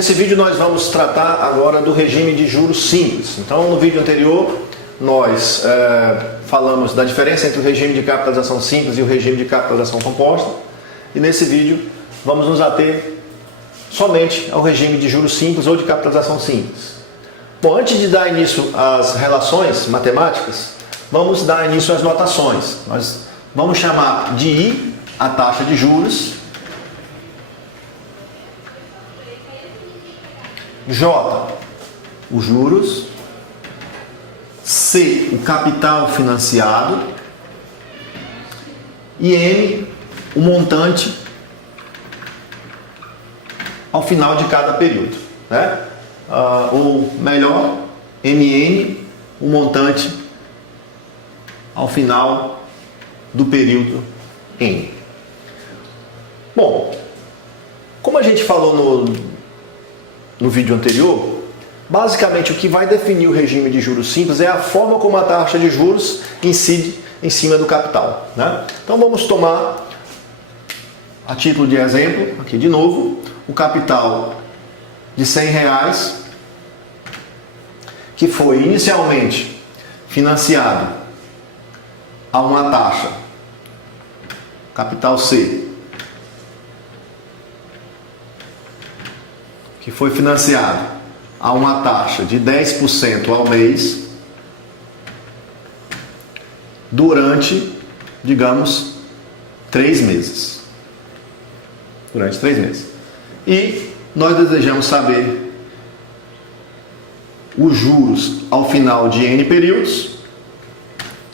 Nesse vídeo nós vamos tratar agora do regime de juros simples. Então, no vídeo anterior, nós falamos da diferença entre o regime de capitalização simples e o regime de capitalização composta. E nesse vídeo vamos nos ater somente ao regime de juros simples ou de capitalização simples. Bom, antes de dar início às relações matemáticas, vamos dar início às notações. Nós vamos chamar de I a taxa de juros, J, os juros, C, o capital financiado e M, o montante ao final de cada período, né? Ou melhor, MN, o montante ao final do período N. Bom, como a gente falou no vídeo anterior, basicamente o que vai definir o regime de juros simples é a forma como a taxa de juros incide em cima do capital, né? Então vamos tomar, a título de exemplo, aqui de novo, o capital de R$100 que foi inicialmente financiado a uma taxa, capital C, que foi financiado a uma taxa de 10% ao mês durante, digamos, 3 meses. Durante 3 meses. E nós desejamos saber os juros ao final de N períodos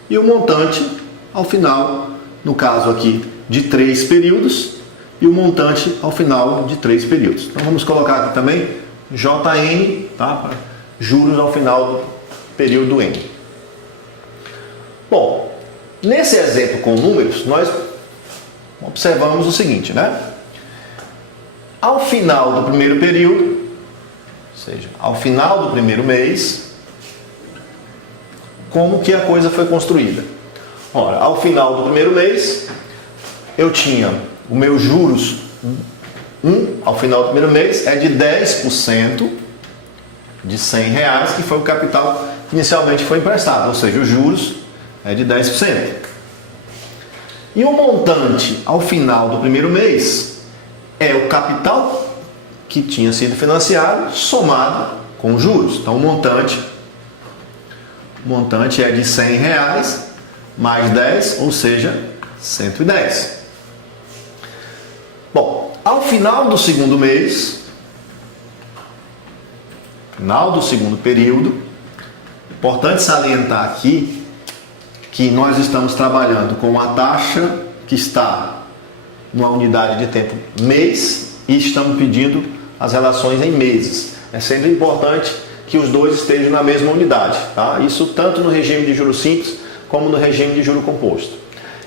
e o montante ao final, no caso aqui, de 3 períodos e o montante ao final de 3 períodos. Então vamos colocar aqui também JN, tá? Para juros ao final do período N. Bom, nesse exemplo com números, nós observamos o seguinte, né? Ao final do primeiro período, ou seja, ao final do primeiro mês, como que a coisa foi construída? Ora, ao final do primeiro mês, eu tinha o meu juros ao final do primeiro mês é de 10% de R$100, que foi o capital que inicialmente foi emprestado, ou seja, os juros é de 10%. E o montante ao final do primeiro mês é o capital que tinha sido financiado somado com os juros. Então o montante é de R$100 mais 10, ou seja, 110. Bom, ao final do segundo mês, final do segundo período, importante salientar aqui que nós estamos trabalhando com uma taxa que está numa unidade de tempo mês e estamos pedindo as relações em meses. É sempre importante que os dois estejam na mesma unidade, tá? Isso tanto no regime de juros simples como no regime de juro composto.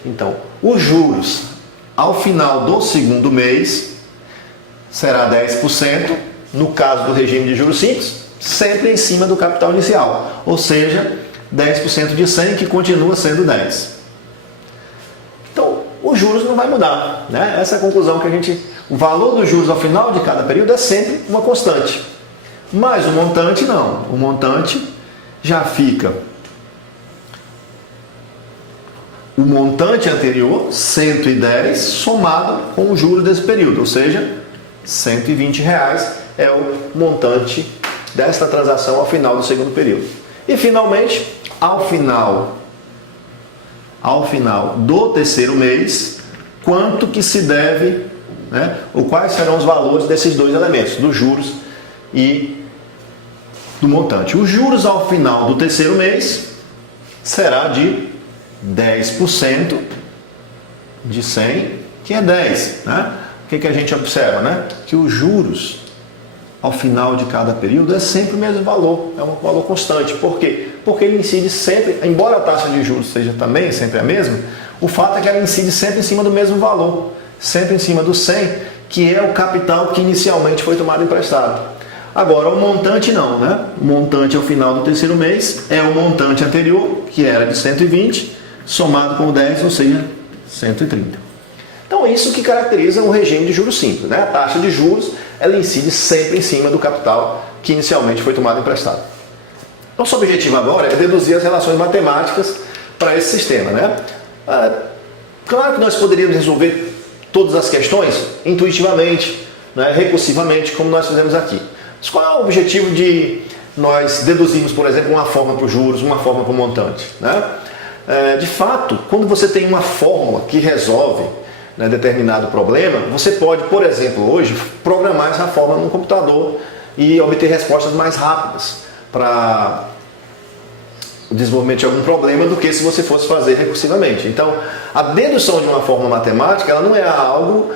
Então, os juros ao final do segundo mês será 10%, no caso do regime de juros simples, sempre em cima do capital inicial, ou seja, 10% de 100 que continua sendo 10. Então, os juros não vai mudar, né? Essa é a conclusão que o valor dos juros ao final de cada período é sempre uma constante. Mas o montante não. O montante já fica o montante anterior, 110, somado com os juros desse período, ou seja, R$120 é o montante desta transação ao final do segundo período. E finalmente, ao final do terceiro mês, quanto que se deve, né, ou quais serão os valores desses dois elementos, dos juros e do montante. Os juros ao final do terceiro mês será de 10% de 100, que é 10. Né? O que a gente observa? Né? Que os juros ao final de cada período é sempre o mesmo valor, é um valor constante. Por quê? Porque ele incide sempre, embora a taxa de juros seja também sempre a mesma, o fato é que ela incide sempre em cima do mesmo valor, sempre em cima do 100, que é o capital que inicialmente foi tomado emprestado. Agora, o montante não, né? O montante ao final do terceiro mês é o montante anterior, que era de 120, somado com 10, ou seja, 130. Então, isso que caracteriza o regime de juros simples, né? A taxa de juros ela incide sempre em cima do capital que inicialmente foi tomado emprestado. Nosso objetivo agora é deduzir as relações matemáticas para esse sistema, né? Claro que nós poderíamos resolver todas as questões intuitivamente, né, recursivamente, como nós fizemos aqui. Mas qual é o objetivo de nós deduzirmos, por exemplo, uma forma para os juros, uma forma para o montante, né? De fato, quando você tem uma fórmula que resolve, né, determinado problema, você pode, por exemplo, hoje, programar essa fórmula no computador e obter respostas mais rápidas para o desenvolvimento de algum problema do que se você fosse fazer recursivamente. Então, a dedução de uma fórmula matemática, ela não é algo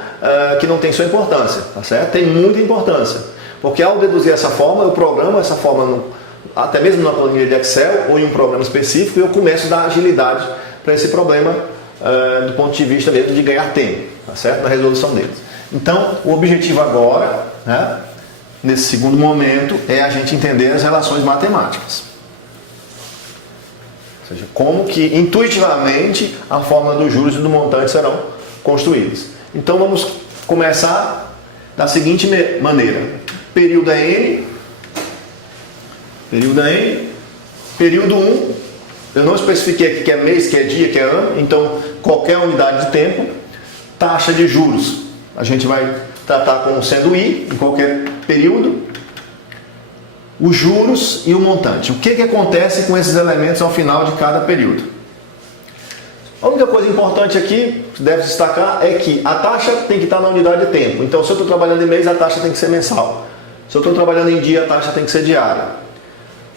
que não tem sua importância, tá certo? Tem muita importância, porque ao deduzir essa fórmula, eu programo essa fórmula até mesmo na planilha de Excel ou em um programa específico, e eu começo a dar agilidade para esse problema do ponto de vista mesmo de ganhar tempo, tá certo? Na resolução deles. Então, o objetivo agora, né, nesse segundo momento, é a gente entender as relações matemáticas. Ou seja, como que intuitivamente a fórmula dos juros e do montante serão construídas. Então vamos começar da seguinte maneira. Período é N. Período é N. Período 1. Eu não especifiquei aqui que é mês, que é dia, que é ano. Então qualquer unidade de tempo. Taxa de juros. A gente vai tratar como sendo I em qualquer período. Os juros e o montante. O que acontece com esses elementos ao final de cada período? A única coisa importante aqui, que deve destacar, é que a taxa tem que estar na unidade de tempo. Então, se eu estou trabalhando em mês, a taxa tem que ser mensal. Se eu estou trabalhando em dia, a taxa tem que ser diária.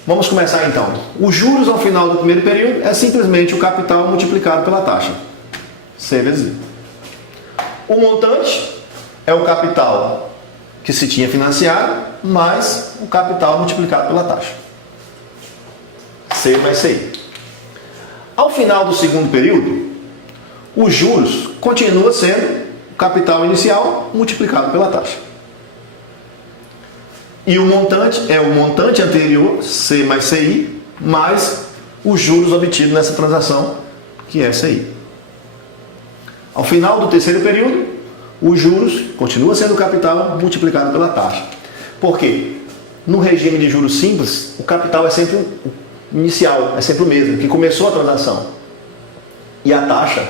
Vamos começar então. Os juros ao final do primeiro período é simplesmente o capital multiplicado pela taxa. C vezes I. O montante é o capital que se tinha financiado, mais o capital multiplicado pela taxa. C mais CI. Ao final do segundo período, os juros continua sendo o capital inicial multiplicado pela taxa. E o montante é o montante anterior, C mais CI, mais os juros obtidos nessa transação, que é CI. Ao final do terceiro período, os juros continua sendo o capital multiplicado pela taxa. Por quê? No regime de juros simples, o capital é sempre o inicial, é sempre o mesmo, que começou a transação. E a taxa,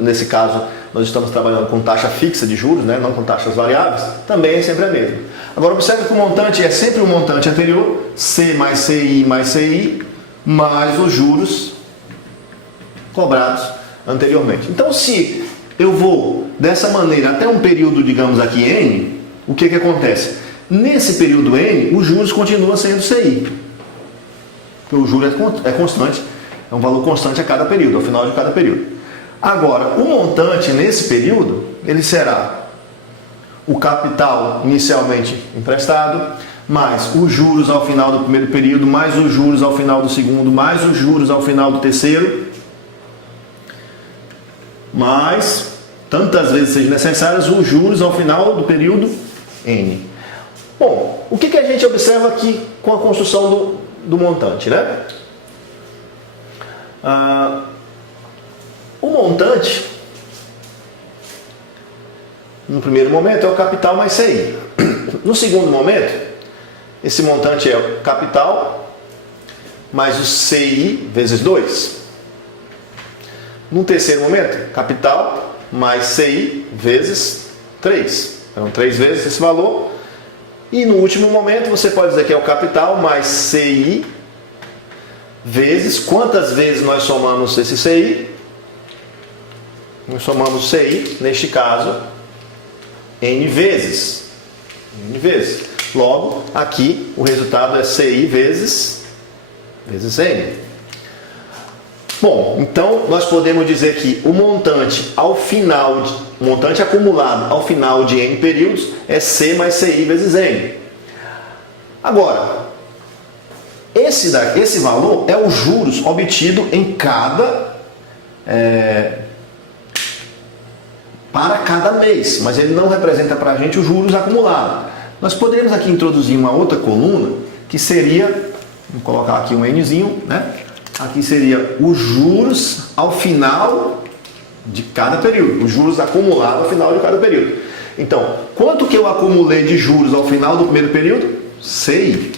nesse caso, nós estamos trabalhando com taxa fixa de juros, né, não com taxas variáveis, também é sempre a mesma. Agora, observe que o montante é sempre o montante anterior, C mais CI mais CI, mais os juros cobrados anteriormente. Então, se eu vou dessa maneira até um período, digamos aqui, N, o que acontece? Nesse período N, os juros continuam sendo CI. Porque o juro é constante, é um valor constante a cada período, ao final de cada período. Agora, o montante nesse período, ele será o capital inicialmente emprestado, mais os juros ao final do primeiro período, mais os juros ao final do segundo, mais os juros ao final do terceiro, mais, tantas vezes sejam necessários, os juros ao final do período N. Bom, o que a gente observa aqui com a construção do montante, né? O montante, no primeiro momento, é o capital mais CI. No segundo momento, esse montante é o capital mais o CI vezes 2. No terceiro momento, capital mais CI vezes 3. Então, 3 vezes esse valor. E no último momento, você pode dizer que é o capital mais CI vezes quantas vezes nós somamos esse CI? Nós somamos CI, neste caso, N vezes. N vezes. Logo, aqui o resultado é CI vezes N. Bom, então nós podemos dizer que o montante ao final, o montante acumulado ao final de N períodos é C mais CI vezes N. Agora, esse valor é os juros obtido em para cada mês, mas ele não representa para a gente os juros acumulados. Nós poderíamos aqui introduzir uma outra coluna que seria, vou colocar aqui um Nzinho, né? Aqui seria os juros ao final de cada período, os juros acumulados ao final de cada período. Então, quanto que eu acumulei de juros ao final do primeiro período? CI.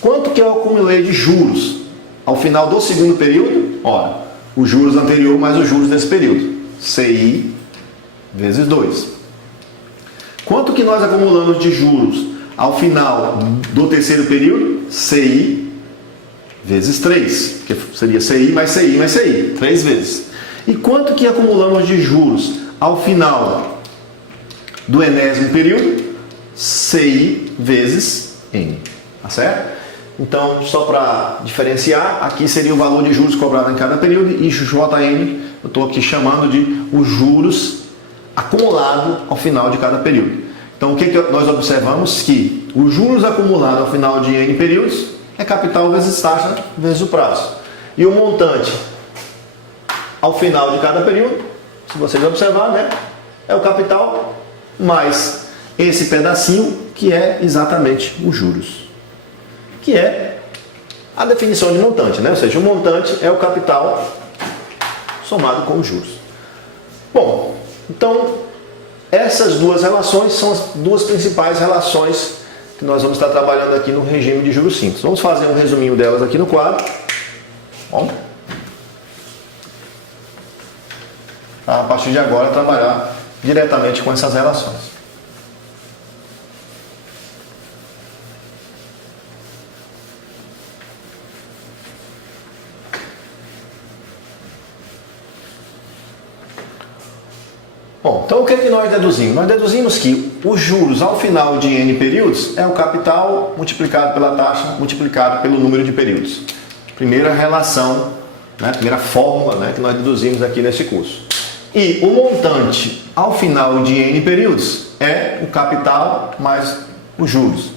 Quanto que eu acumulei de juros ao final do segundo período? Ora, os juros anterior mais os juros desse período. CI vezes 2. Quanto que nós acumulamos de juros ao final do terceiro período? CI vezes 3, que seria CI mais CI mais CI, 3 vezes. E quanto que acumulamos de juros ao final do enésimo período? CI vezes N, tá certo? Então, só para diferenciar, aqui seria o valor de juros cobrado em cada período e JN, eu estou aqui chamando de os juros acumulado ao final de cada período. Então, o que nós observamos? Que os juros acumulados ao final de N períodos é capital vezes taxa vezes o prazo. E o montante ao final de cada período, se vocês observarem, né, é o capital mais esse pedacinho que é exatamente os juros. Que é a definição de montante, né? Ou seja, o montante é o capital somado com os juros. Bom, então essas duas relações são as duas principais relações que nós vamos estar trabalhando aqui no regime de juros simples. Vamos fazer um resuminho delas aqui no quadro. Bom, a partir de agora trabalhar diretamente com essas relações. Bom, então o que é que nós deduzimos? Nós deduzimos que os juros ao final de N períodos é o capital multiplicado pela taxa multiplicado pelo número de períodos. Primeira relação, né, primeira fórmula, né, que nós deduzimos aqui nesse curso. E o montante ao final de N períodos é o capital mais os juros.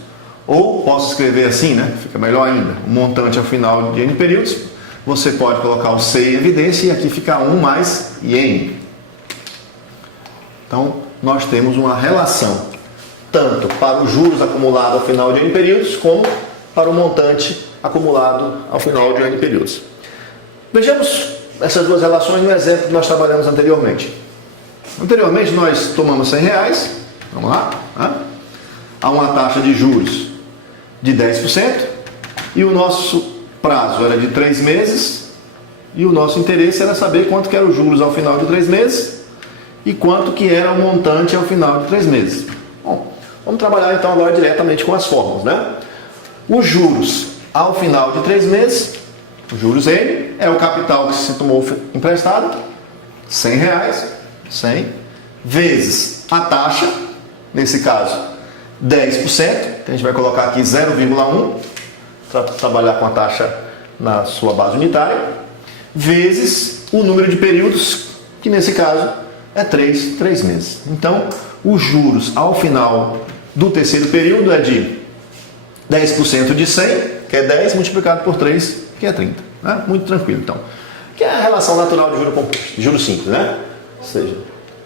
Ou posso escrever assim, né? Fica melhor ainda. O montante ao final de N períodos, você pode colocar o C em evidência e aqui fica 1 mais N. Então, nós temos uma relação tanto para os juros acumulados ao final de N períodos, como para o montante acumulado ao final de N períodos. Vejamos essas duas relações no exemplo que nós trabalhamos anteriormente. Anteriormente, nós tomamos R$100, vamos lá, né? A uma taxa de juros de 10%, e o nosso prazo era de 3 meses, e o nosso interesse era saber quanto que eram os juros ao final de 3 meses, e quanto que era o montante ao final de 3 meses. Bom, vamos trabalhar então agora diretamente com as fórmulas, né? Os juros ao final de 3 meses, os juros N, é o capital que se tomou emprestado, R$100, 100, vezes a taxa, nesse caso 10%, que a gente vai colocar aqui 0,1, para trabalhar com a taxa na sua base unitária, vezes o número de períodos, que nesse caso é 3 meses. Então, os juros ao final do terceiro período é de 10% de 100, que é 10, multiplicado por 3, que é 30. Né? Muito tranquilo, então. Que é a relação natural de juro composto, de juro simples, né? Ou seja,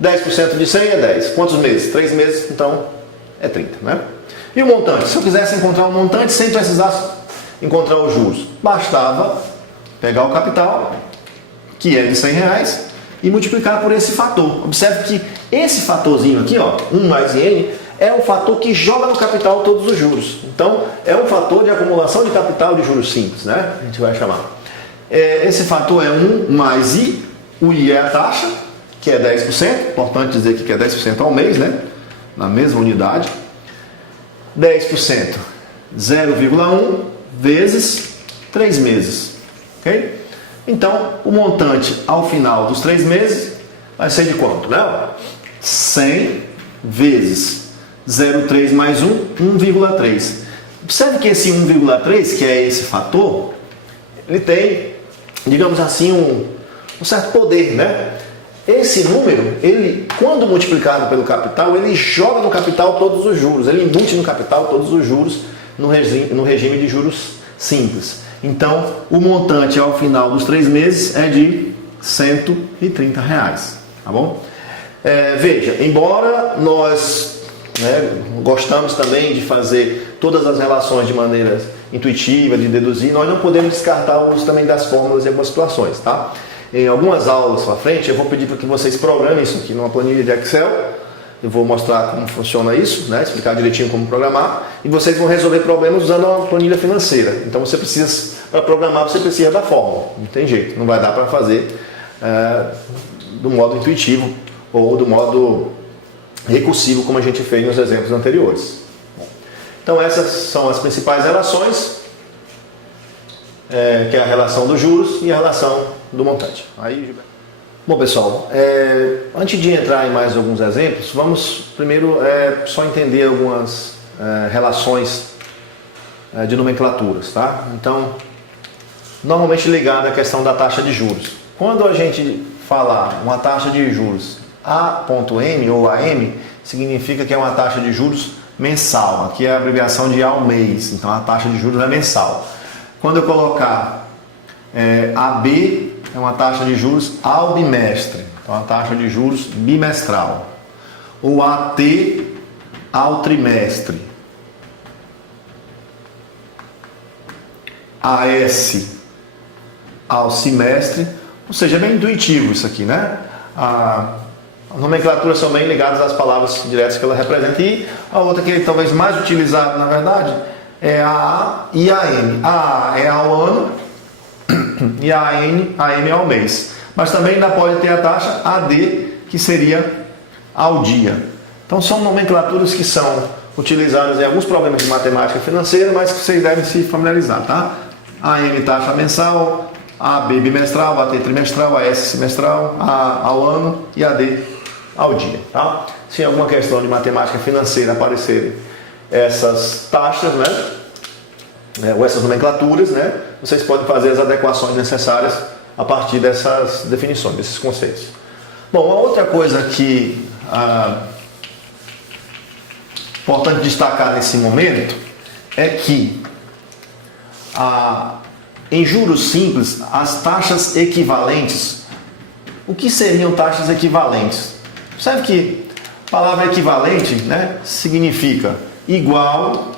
10% de 100 é 10. Quantos meses? 3 meses, então é 30, né? E o montante? Se eu quisesse encontrar um montante sem precisar encontrar os juros, bastava pegar o capital, que é de R$100, e multiplicar por esse fator. Observe que esse fatorzinho aqui, ó, 1 mais N, é um fator que joga no capital todos os juros. Então, é um fator de acumulação de capital de juros simples, né? A gente vai chamar. Esse fator é 1 mais I, o I é a taxa, que é 10%, importante dizer que é 10% ao mês, né? Na mesma unidade. 10%, 0,1 vezes 3 meses, ok? Então, o montante ao final dos 3 meses vai ser de quanto, né? 100 vezes 0,3 mais 1, 1,3. Observe que esse 1,3, que é esse fator, ele tem, digamos assim, um certo poder, né? Esse número, ele, quando multiplicado pelo capital, ele joga no capital todos os juros, ele embute no capital todos os juros no regime de juros simples. Então, o montante ao final dos 3 meses é de R$130, tá bom? Veja, embora nós gostamos também de fazer todas as relações de maneira intuitiva, de deduzir, nós não podemos descartar o uso também das fórmulas em algumas situações, tá? Em algumas aulas para frente, eu vou pedir para que vocês programem isso aqui numa planilha de Excel Eu vou mostrar como funciona isso, né? Explicar direitinho como programar, e vocês vão resolver problemas usando uma planilha financeira. Então você precisa, para programar, você precisa da fórmula, não tem jeito, não vai dar para fazer do modo intuitivo ou do modo recursivo como a gente fez nos exemplos anteriores. Então essas são as principais relações, que é a relação dos juros e a relação do montante. Bom pessoal, antes de entrar em mais alguns exemplos, vamos primeiro só entender algumas relações de nomenclaturas, tá? Então, normalmente ligada à questão da taxa de juros. Quando a gente falar uma taxa de juros A.M ou AM, significa que é uma taxa de juros mensal. Aqui é a abreviação de ao mês, então a taxa de juros é mensal. Quando eu colocar AB, é uma taxa de juros ao bimestre, então a taxa de juros bimestral. Ou AT ao trimestre. AS ao semestre, ou seja, é bem intuitivo isso aqui, né? As nomenclaturas são bem ligadas às palavras diretas que ela representa, e a outra que é talvez mais utilizada, na verdade, é a A e a M. A é ao ano e a AM é ao mês. Mas também ainda pode ter a taxa AD, que seria ao dia. Então são nomenclaturas que são utilizadas em alguns problemas de matemática financeira, mas que vocês devem se familiarizar, tá? AM taxa mensal, AB bimestral, AT trimestral, AS semestral, A ao ano e AD ao dia, tá? Se em alguma questão de matemática financeira aparecerem essas taxas, né, ou essas nomenclaturas, né, vocês podem fazer as adequações necessárias a partir dessas definições, desses conceitos. Bom, uma outra coisa que importante destacar nesse momento é que em juros simples, as taxas equivalentes, o que seriam taxas equivalentes? Sabe que a palavra equivalente, né, significa igual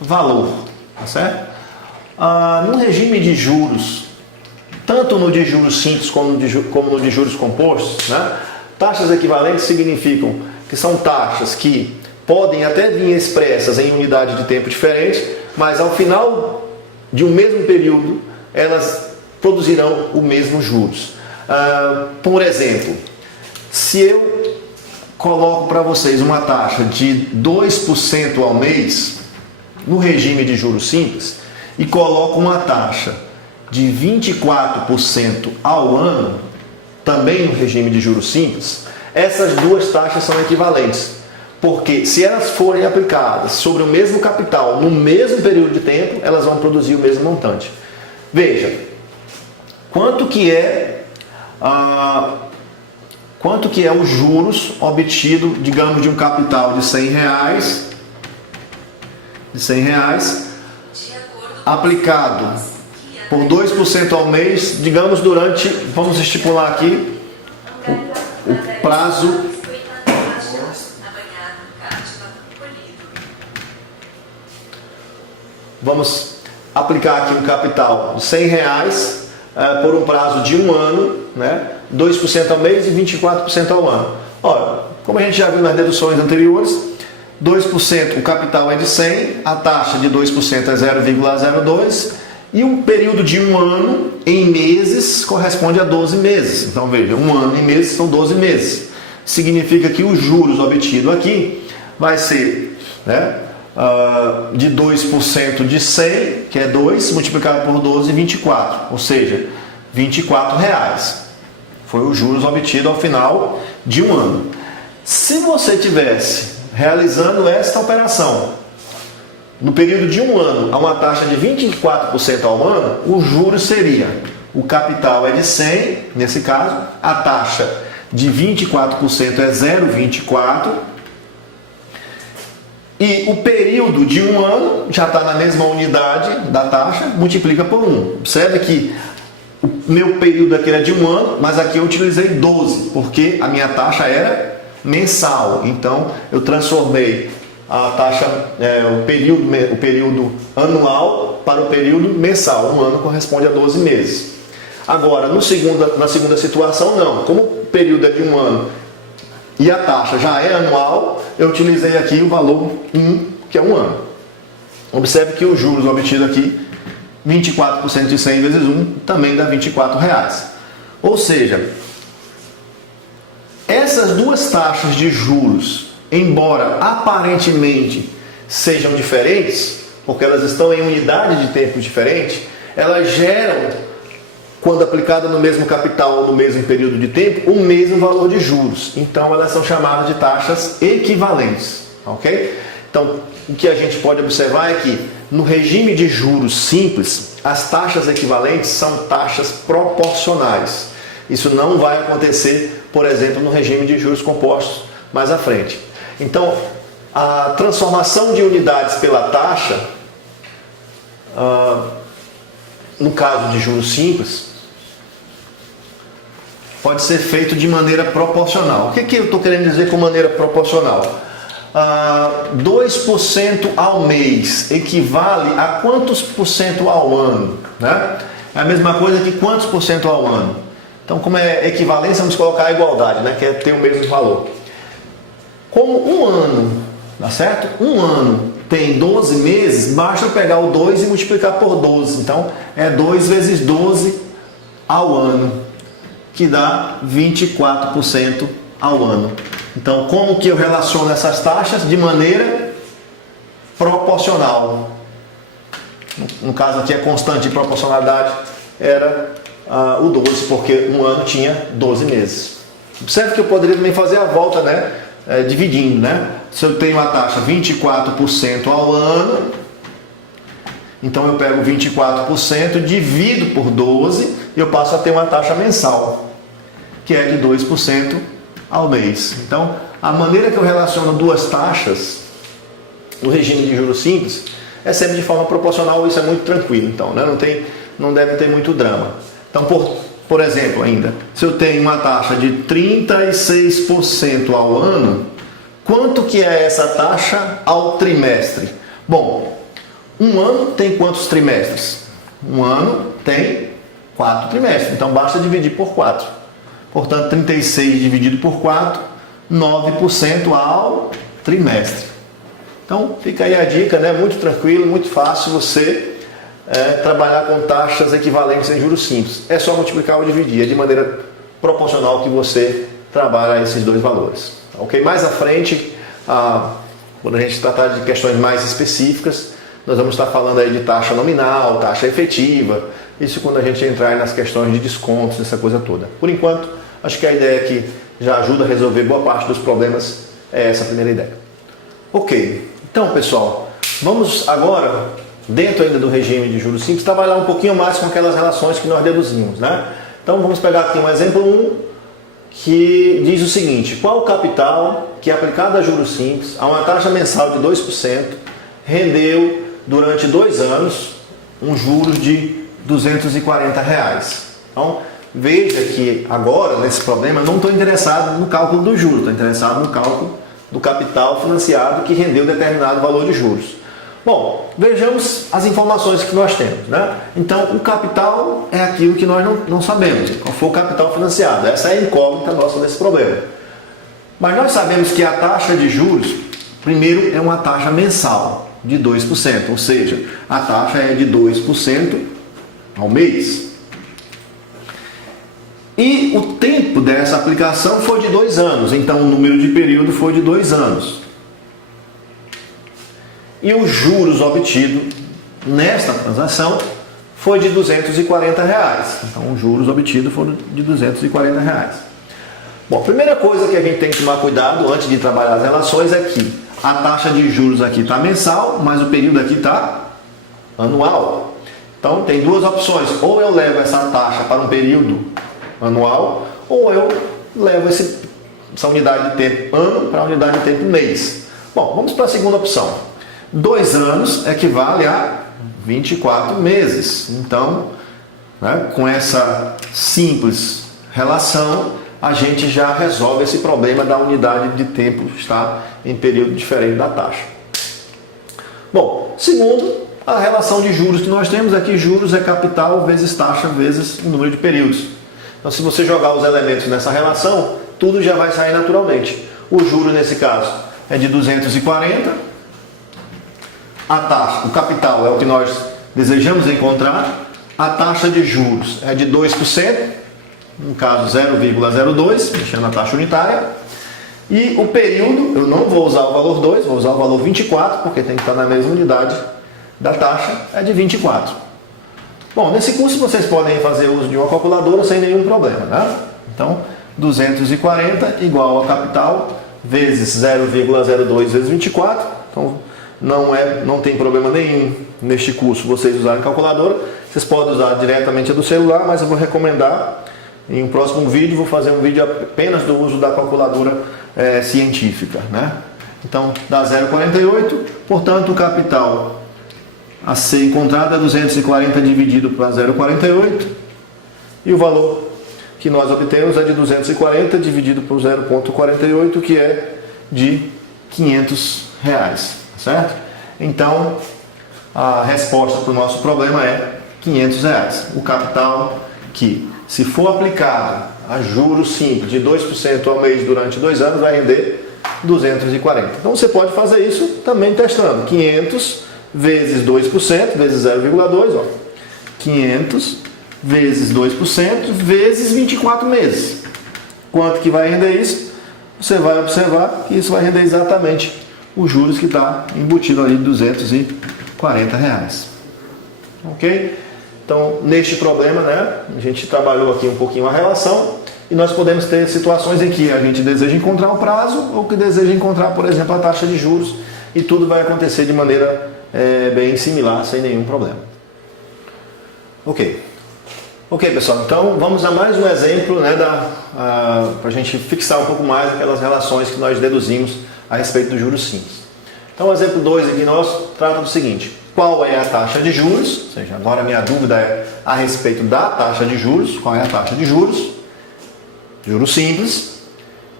valor, tá certo? No regime de juros, tanto no de juros simples como no de juros compostos, né, taxas equivalentes significam que são taxas que podem até vir expressas em unidade de tempo diferente, mas ao final de um mesmo período elas produzirão o mesmo juros. Por exemplo, se eu coloco para vocês uma taxa de 2% ao mês no regime de juros simples e coloco uma taxa de 24% ao ano também no regime de juros simples, essas duas taxas são equivalentes, porque se elas forem aplicadas sobre o mesmo capital no mesmo período de tempo, elas vão produzir o mesmo montante. Veja, quanto que é os juros obtido, digamos, de um capital de R$100, aplicado por 2% ao mês, digamos, durante, vamos estipular aqui, o prazo vamos aplicar aqui um capital de R$100 por um prazo de um ano, né? 2% ao mês e 24% ao ano. Ora, como a gente já viu nas deduções anteriores, 2%, o capital é de 100, a taxa de 2% é 0,02 e um período de um ano em meses corresponde a 12 meses. Então veja, um ano em meses são 12 meses. Significa que os juros obtidos aqui vai ser, né, de 2% de 100, que é 2, multiplicado por 12, 24. Ou seja, R$24. Foi os juros obtidos ao final de um ano. Se você tivesse realizando esta operação no período de um ano a uma taxa de 24% ao ano, o juros seria, o capital é de 100, nesse caso, a taxa de 24% é 0,24 e o período de um ano já está na mesma unidade da taxa, multiplica por 1. Observe que o meu período aqui era de um ano, mas aqui eu utilizei 12, porque a minha taxa era mensal. Então eu transformei a taxa, o período anual para o período mensal. Um ano corresponde a 12 meses. Agora, na segunda situação, não. Como o período é de um ano e a taxa já é anual, eu utilizei aqui o valor 1, que é um ano. Observe que os juros obtidos aqui, 24% de 100 vezes 1, também dá R$24. Ou seja, essas duas taxas de juros, embora aparentemente sejam diferentes, porque elas estão em unidade de tempo diferente, elas geram, quando aplicada no mesmo capital ou no mesmo período de tempo, o mesmo valor de juros. Então elas são chamadas de taxas equivalentes, ok? Então o que a gente pode observar é que no regime de juros simples, as taxas equivalentes são taxas proporcionais. Isso não vai acontecer, por exemplo, no regime de juros compostos mais à frente. Então, a transformação de unidades pela taxa, no caso de juros simples, pode ser feito de maneira proporcional. O que eu estou querendo dizer com maneira proporcional? 2% ao mês equivale a quantos por cento ao ano? Né? É a mesma coisa que quantos por cento ao ano? Então, como é equivalência, vamos colocar a igualdade, né? Que é ter o mesmo valor. Como um ano, tá certo? Um ano tem 12 meses, basta eu pegar o 2 e multiplicar por 12. Então, é 2 vezes 12 ao ano, que dá 24% ao ano. Então, como que eu relaciono essas taxas? De maneira proporcional. No caso aqui, a constante de proporcionalidade era o 12, porque um ano tinha 12 meses. Observe que eu poderia também fazer a volta, né? Dividindo, né? Se eu tenho a taxa 24% ao ano, então eu pego 24%, divido por 12 e eu passo a ter uma taxa mensal, que é de 2% ao mês. Então, a maneira que eu relaciono duas taxas no regime de juros simples é sempre de forma proporcional. Isso é muito tranquilo, então, né? Não deve ter muito drama. Então, por exemplo, ainda, se eu tenho uma taxa de 36% ao ano, quanto que é essa taxa ao trimestre? Bom, um ano tem quantos trimestres? Um ano tem 4 trimestres, então basta dividir por 4. Portanto, 36 dividido por 4, 9% ao trimestre. Então, fica aí a dica, né? Muito tranquilo, muito fácil você trabalhar com taxas equivalentes em juros simples. É só multiplicar ou dividir, é de maneira proporcional que você trabalha esses dois valores. Ok? Mais à frente, quando a gente tratar de questões mais específicas, nós vamos estar falando aí de taxa nominal, taxa efetiva, isso quando a gente entrar nas questões de descontos, essa coisa toda. Por enquanto, acho que a ideia que já ajuda a resolver boa parte dos problemas é essa primeira ideia. Ok, então pessoal, vamos agora, dentro ainda do regime de juros simples, trabalhar um pouquinho mais com aquelas relações que nós deduzimos, né? Então vamos pegar aqui um exemplo 1, que diz o seguinte: qual o capital que aplicado a juros simples, a uma taxa mensal de 2%, rendeu durante 2 anos um juros de R$240? Então, veja que agora, nesse problema, eu não estou interessado no cálculo do juros, estou interessado no cálculo do capital financiado que rendeu determinado valor de juros. Bom, vejamos as informações que nós temos, né? Então, o capital é aquilo que nós não sabemos, qual foi o capital financiado. Essa é a incógnita nossa desse problema. Mas nós sabemos que a taxa de juros, primeiro, é uma taxa mensal de 2%, ou seja, a taxa é de 2% ao mês. E o tempo dessa aplicação foi de 2 anos, então o número de período foi de 2 anos. E os juros obtidos nesta transação foi de R$240. Então os juros obtidos foram de R$240. Bom, a primeira coisa que a gente tem que tomar cuidado antes de trabalhar as relações é que a taxa de juros aqui está mensal, mas o período aqui está anual. Então tem duas opções: ou eu levo essa taxa para um período anual, ou eu levo essa unidade de tempo ano para a unidade de tempo mês. Bom, vamos para a segunda opção. 2 anos equivale a 24 meses. Então, né, com essa simples relação, a gente já resolve esse problema da unidade de tempo estar em período diferente da taxa. Bom, segundo, a relação de juros que nós temos aqui, juros é capital vezes taxa vezes o número de períodos. Então, se você jogar os elementos nessa relação, tudo já vai sair naturalmente. O juro nesse caso é de 240, a taxa, o capital é o que nós desejamos encontrar, a taxa de juros é de 2%, no caso 0,02, mexendo na taxa unitária, e o período, eu não vou usar o valor 2, vou usar o valor 24, porque tem que estar na mesma unidade da taxa, é de 24. Bom, nesse curso vocês podem fazer uso de uma calculadora sem nenhum problema, né? Então, 240 igual ao capital vezes 0,02 vezes 24. Então, não tem problema nenhum neste curso vocês usarem calculadora. Vocês podem usar diretamente a do celular, mas eu vou recomendar em um próximo vídeo, vou fazer um vídeo apenas do uso da calculadora científica, né? Então, dá 0,48, portanto, o capital a ser encontrado é 240 dividido para 0,48 e o valor que nós obtemos é de 240 dividido por 0,48, que é de R$500, certo? Então, a resposta para o nosso problema é R$500. O capital que, se for aplicado a juros simples de 2% ao mês durante 2 anos, vai render 240. Então, você pode fazer isso também testando. 500 vezes 2%, vezes 0,2, ó. 500 vezes 2%, vezes 24 meses. Quanto que vai render isso? Você vai observar que isso vai render exatamente os juros que está embutido ali de R$240. Ok? Então, neste problema, né, a gente trabalhou aqui um pouquinho a relação e nós podemos ter situações em que a gente deseja encontrar o prazo ou que deseja encontrar, por exemplo, a taxa de juros, e tudo vai acontecer de maneira bem similar, sem nenhum problema. Ok, pessoal, então vamos a mais um exemplo, né, para a gente fixar um pouco mais aquelas relações que nós deduzimos a respeito do juros simples. Então, o exemplo 2 aqui nosso trata do seguinte: qual é a taxa de juros? Ou seja, agora a minha dúvida é a respeito da taxa de juros. Qual é a taxa de juros? Juros simples,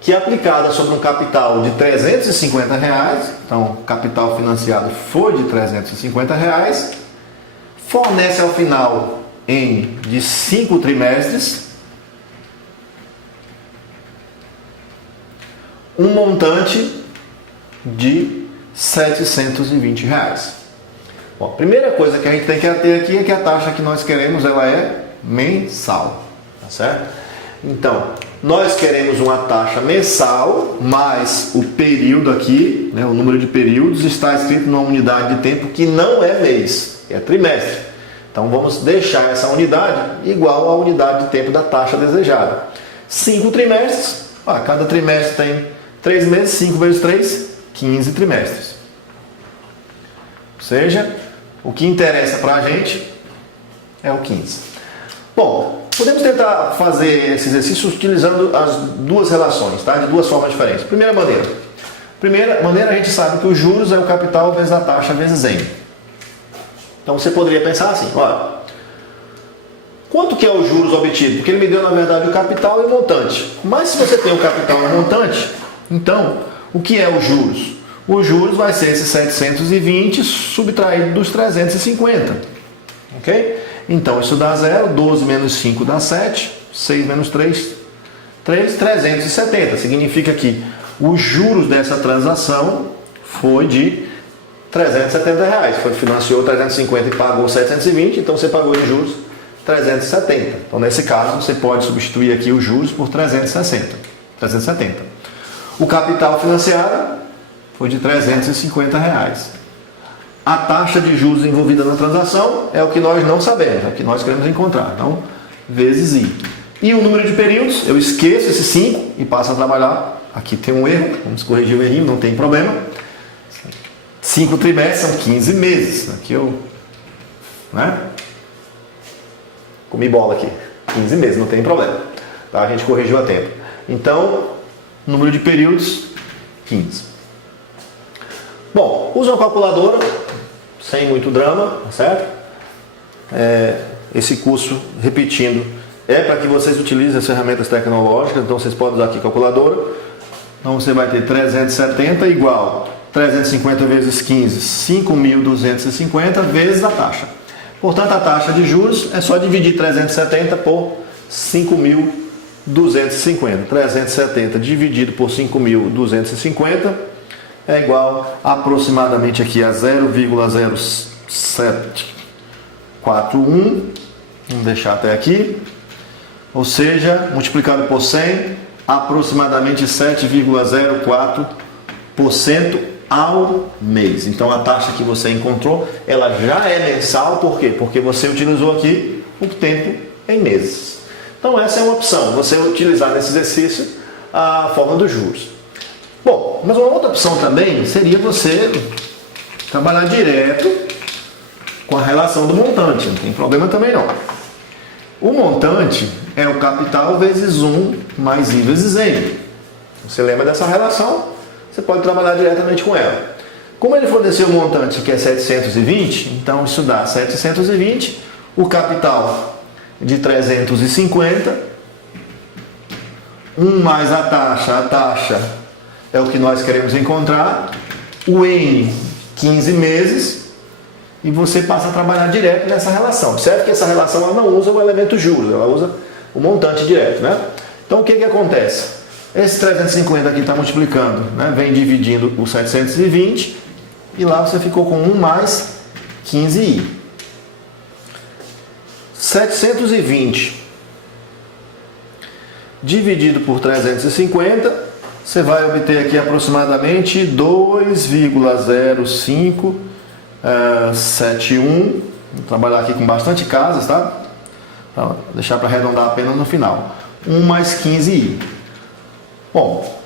que é aplicada sobre um capital de R$350, então o capital financiado foi de R$350, fornece ao final N de 5 trimestres um montante de R$720. Bom, a primeira coisa que a gente tem que ter aqui é que a taxa que nós queremos, ela é mensal, tá certo? Então, nós queremos uma taxa mensal, mas o período aqui, né, o número de períodos, está escrito numa unidade de tempo que não é mês, é trimestre. Então, vamos deixar essa unidade igual à unidade de tempo da taxa desejada. 5 trimestres, cada trimestre tem 3 meses, 5 vezes 3, 15 trimestres. Ou seja, o que interessa para a gente é o 15. Bom, podemos tentar fazer esse exercício utilizando as duas relações, tá? De duas formas diferentes. Primeira maneira, a gente sabe que os juros é o capital vezes a taxa vezes N. Então você poderia pensar assim, olha, quanto que é os juros obtidos? Porque ele me deu, na verdade, o capital e o montante. Mas se você tem o capital e o montante, então, o que é os juros? Os juros vai ser esses 720 subtraído dos 350. Ok? Então, isso dá 0, 12 menos 5 dá 7, 6 menos 3, 370. Significa que os juros dessa transação foi de R$370. Você financiou 350 e pagou 720, então você pagou em juros 370. Então, nesse caso, você pode substituir aqui os juros por 370. O capital financiado foi de R$350. A taxa de juros envolvida na transação é o que nós não sabemos, é o que nós queremos encontrar. Então, vezes I. E o número de períodos, eu esqueço esse 5 e passo a trabalhar. Aqui tem um erro, vamos corrigir o errinho, não tem problema. 5 trimestres são 15 meses. Aqui eu comi bola aqui. 15 meses, não tem problema. Tá? A gente corrigiu a tempo. Então, número de períodos, 15. Bom, use uma calculadora, sem muito drama, certo? Esse curso, repetindo, é para que vocês utilizem as ferramentas tecnológicas, então vocês podem usar aqui calculadora. Então você vai ter 370 igual 350 vezes 15, 5.250 vezes a taxa. Portanto, a taxa de juros é só dividir 370 por 5.250. 5.250. 370 dividido por 5.250 é igual aproximadamente aqui a 0,0741. Vamos deixar até aqui. Ou seja, multiplicado por 100, aproximadamente 7,04% ao mês. Então a taxa que você encontrou, ela já é mensal, por quê? Porque você utilizou aqui o tempo em meses. Então essa é uma opção, você utilizar nesse exercício a forma dos juros. Bom, mas uma outra opção também seria você trabalhar direto com a relação do montante, não tem problema também não. O montante é o capital vezes 1 mais I vezes N. Você lembra dessa relação? Você pode trabalhar diretamente com ela. Como ele forneceu o montante que é 720, então isso dá 720, o capital de 350, 1 mais a taxa é o que nós queremos encontrar, o N, 15 meses, e você passa a trabalhar direto nessa relação. Observe que essa relação ela não usa o elemento juros, ela usa o montante direto, né? Então o que acontece? Esse 350 aqui está multiplicando, né? Vem dividindo o 720 e lá você ficou com 1 mais 15i. 720 dividido por 350, você vai obter aqui aproximadamente 2,0571. Vou trabalhar aqui com bastante casas, tá? Vou deixar para arredondar apenas no final. 1 mais 15i. Bom,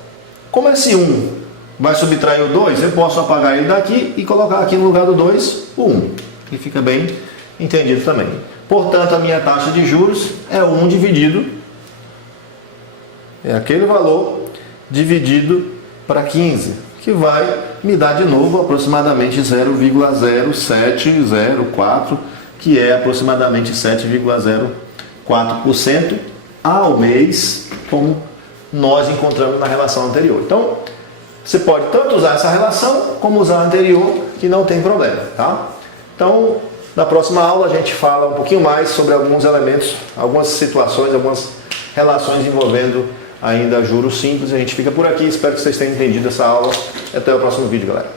como esse 1 vai subtrair o 2, eu posso apagar ele daqui e colocar aqui no lugar do 2 o 1. E fica bem entendido também. Portanto, a minha taxa de juros é 1 dividido, é aquele valor dividido para 15, que vai me dar de novo aproximadamente 0,0704, que é aproximadamente 7,04% ao mês, como nós encontramos na relação anterior. Então, você pode tanto usar essa relação, como usar a anterior, que não tem problema, tá? Então, na próxima aula a gente fala um pouquinho mais sobre alguns elementos, algumas situações, algumas relações envolvendo ainda juros simples. A gente fica por aqui, espero que vocês tenham entendido essa aula. Até o próximo vídeo, galera.